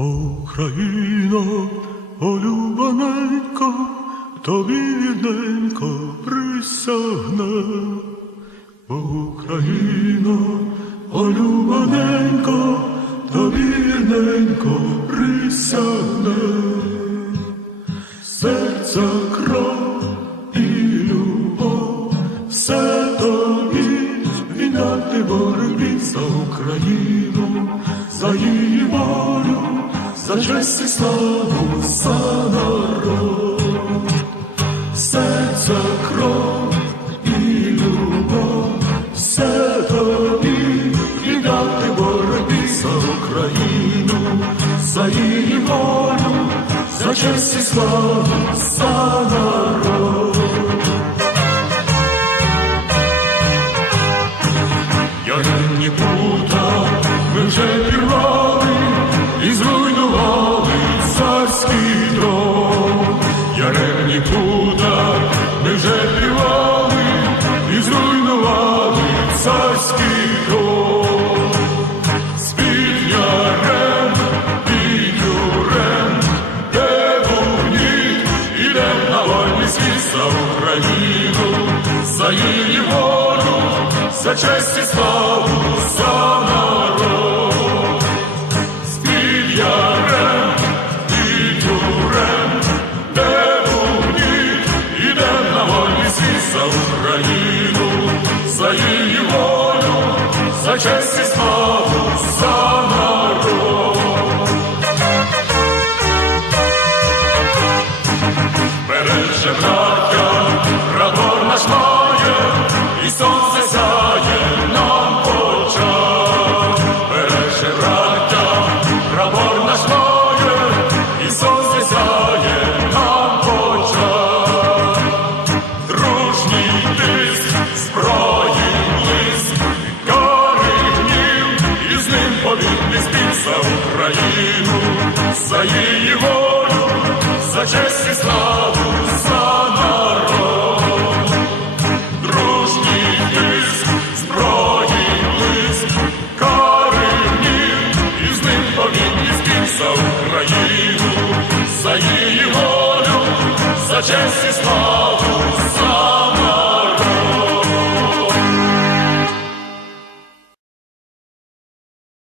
Україно, олюбаненько, тобі вірненько присягне. Україно, олюбаненько, тобі вірненько присягне. Серця кров і любов, все тобі віддати боротьбі за Україну, за її волю, за честь і славу, за народ. Серця кров і любов, все тобі віддати боротьбі за Україну, за її волю, за честь і славу, за народ. Пута ми вже пірвали і зруйнували царський дрон. З-під ярем, під юрем, де вогні, іде на вольний світ за Україну, за її волю, за честь і славу, за народ. За честь і славу, за народ. Береже браття, прапор наш має, і сонце Україну, за її волю, за честь і славу, за народ. Дружній тиск, зброї блиск, кари і з ним спів за Україну, за її волю, за честь і славу.